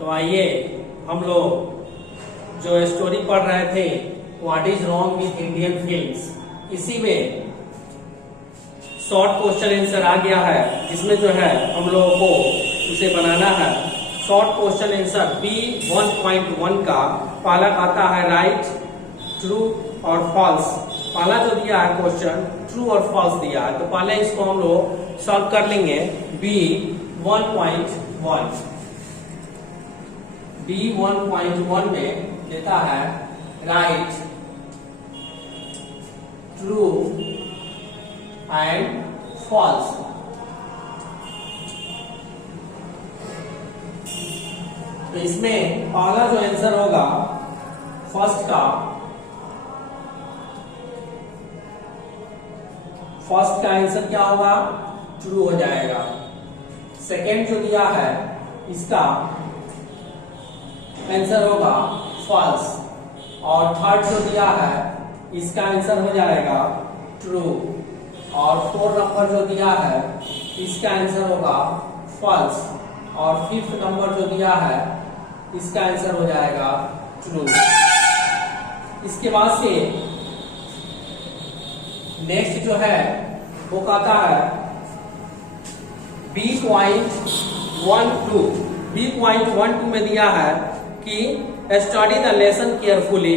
तो आइए हम लोग जो स्टोरी पढ़ रहे थे what is wrong with Indian films, इसी में शॉर्ट क्वेश्चन आंसर आ गया है, जिसमें जो है हम लोगों को उसे बनाना है। शॉर्ट क्वेश्चन आंसर बी 1.1 का पहला आता है राइट, ट्रू और फॉल्स। पहला जो दिया है क्वेश्चन ट्रू और फॉल्स दिया है, तो पहले इसको हम लोग सॉल्व कर लेंगे। बी 1.1 में देता है राइट, ट्रू एंड फॉल्स। तो इसमें पहला जो आंसर होगा फर्स्ट का आंसर क्या होगा, ट्रू हो जाएगा। सेकेंड जो दिया है इसका आंसर होगा फॉल्स, और थर्ड जो दिया है इसका आंसर हो जाएगा ट्रू, और 4 नंबर जो दिया है इसका आंसर होगा फॉल्स, और 5th नंबर जो दिया है इसका आंसर हो जाएगा ट्रू। इसके बाद से नेक्स्ट जो है वो कहता है B.12 में दिया है कि study the lesson carefully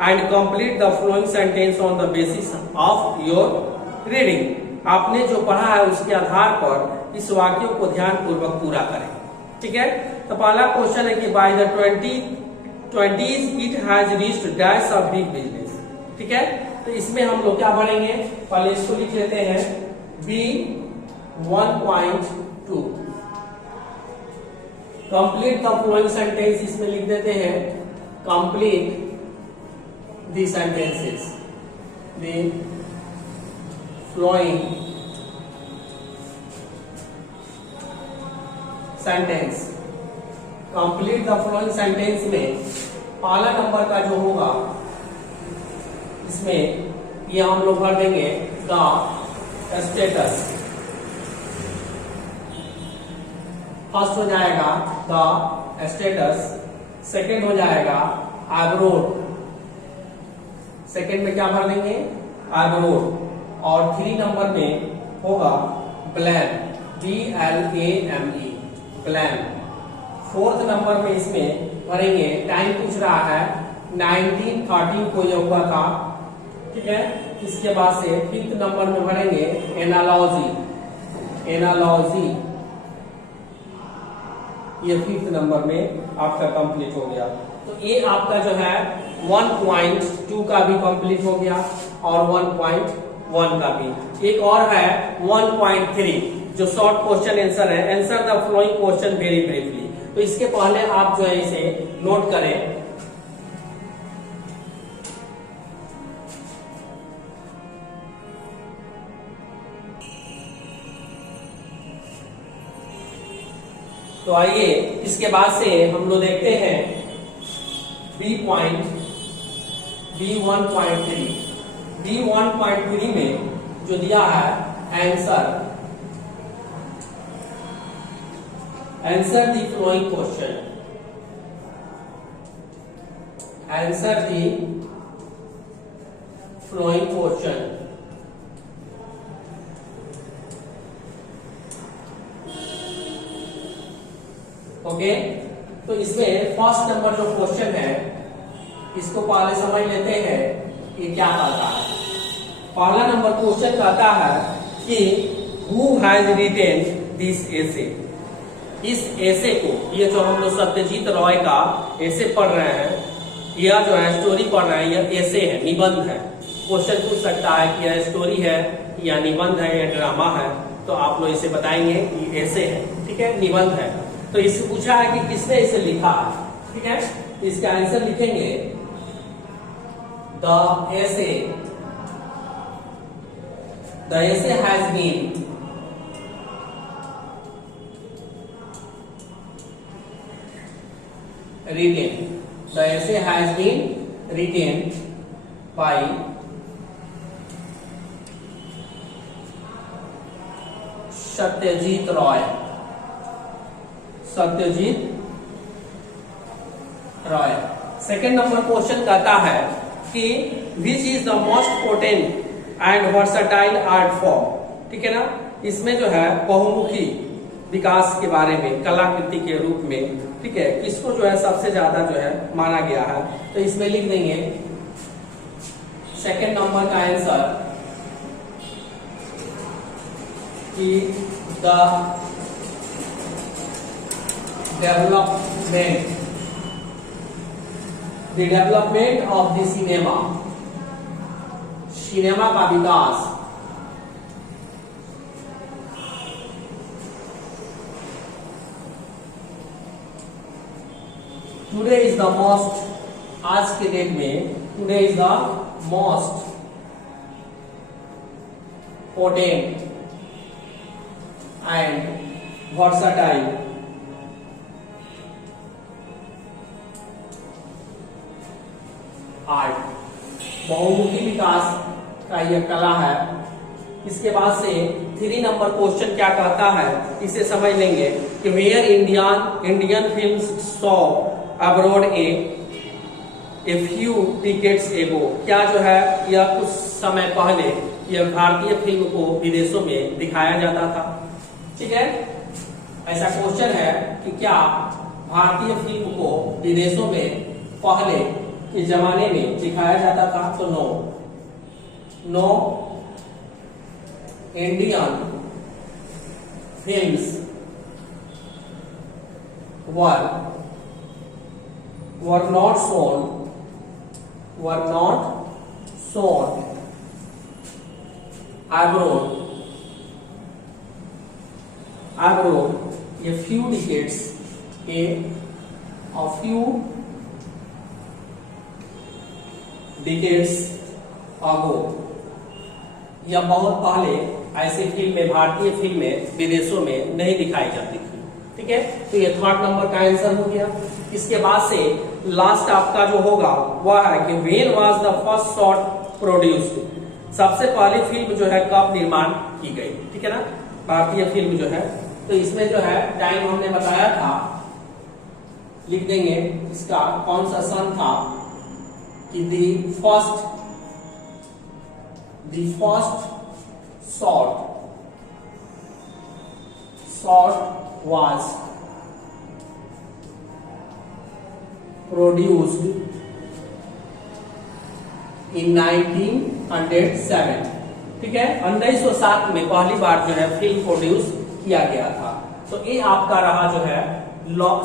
and complete the flowing sentence on the basis of your reading. आपने जो पढ़ा है उसके आधार पर इस वाक्यों को ध्यान पूर्वक पूरा करें। ठीक है, तो पहला क्वेश्चन है कि by the 20s it has reached dash of big business. ठीक है, तो इसमें हम लोग क्या पढ़ेंगे, पहले इसको लिख लेते हैं B 1.2 complete the flowing sentence, इसमें लिख देते हैं complete the sentences, the flowing sentence. Complete the flowing sentence में पहला नंबर का जो होगा इसमें ये हम लोग भर देंगे द स्टेटस। फर्स्ट हो जाएगा द स्टेटस, सेकंड हो जाएगा अब्रोड, सेकंड में क्या भर देंगे अब्रोड, और 3 नंबर में होगा ब्लैम, BLAME ब्लैम। 4th नंबर में इसमें भरेंगे, टाइम पूछ रहा है 1913 को यह हुआ था। ठीक है, इसके बाद से 5th नंबर में भरेंगे एनालॉजी, ये 5th नंबर में आपका कंप्लीट हो गया। तो ये आपका जो है 1.2 का भी कंप्लीट हो गया और 1.1 का भी। एक और है 1.3 जो शॉर्ट क्वेश्चन आंसर है, answer the flowing question very briefly. तो इसके पहले आप जो है इसे नोट करें। तो आइए इसके बाद से हम लोग देखते हैं B1.3 में जो दिया है answer the flowing question, answer the flowing question. Okay, तो इसमें फर्स्ट नंबर जो क्वेश्चन है इसको पहले समझ लेते हैं कि क्या कहता है। पहला नंबर क्वेश्चन कहता है कि हु हैज रिटेन दिस एसे। इस एसे को, ये जो हम लोग सत्यजीत रॉय का एसे पढ़ रहे हैं, यह जो है स्टोरी पढ़ रहे हैं, यह एसे है, निबंध है। क्वेश्चन पूछ सकता है कि यह स्टोरी है या निबंध है या ड्रामा है, तो आप लोग इसे बताएंगे कि एसे है। ठीक है, निबंध है। तो इससे पूछा है कि किसने इसे लिखा है। ठीक है, तो इसका आंसर लिखेंगे the essay has been written. The essay has been written by Satyajit second number question कहता है कि which is the most potent and versatile art form. ठीक है ना, इसमें जो है बहुमुखी विकास के बारे में कलाकृति के रूप में, ठीक है, किसको जो है सबसे ज्यादा जो है माना गया है। तो इसमें लिख देंगे सेकेंड नंबर का आंसर कि the development of the cinema का विकास टुडे इज द मोस्ट, आज के डेट में today is the most potent and versatile art, बहुमुखी विकास का यह कला है। इसके बाद से 3 नंबर क्वेश्चन क्या कहता है, इसे समझ लेंगे कि where Indian films saw abroad a few decades ago, क्या जो है यह कुछ समय पहले यह भारतीय फिल्म को विदेशों में दिखाया जाता था। ठीक है, ऐसा क्वेश्चन है कि क्या भारतीय फिल्म को विदेशों में पहले के जमाने में दिखाया जाता था। तो no Indian films were not shown abroad a few decades ago, या बहुत पहले ऐसी फिल्में, भारतीय फिल्में विदेशों में नहीं दिखाई जाती थी। ठीक है, तो ये 3rd नंबर का आंसर हो गया। इसके बाद से लास्ट आपका जो होगा वह है कि when was the first shot produced, सबसे पहली फिल्म जो है कब निर्माण की गई। ठीक है ना, भारतीय फिल्म जो है। तो इसमें जो है टाइम हमने बताया था, लिख देंगे इसका कौन सा सन था कि the first shot was produced in 1907। ठीक है, 1907 में पहली बार जो है फिल्म प्रोड्यूस किया गया था। तो ये आपका रहा जो है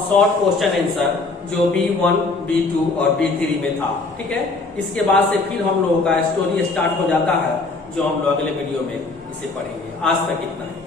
शॉर्ट क्वेश्चन आंसर जो B1, B2 और B3 में था। ठीक है, इसके बाद से फिर हम लोगों का स्टोरी स्टार्ट हो जाता है, जो हम लोग अगले वीडियो में इसे पढ़ेंगे। आज तक इतना है।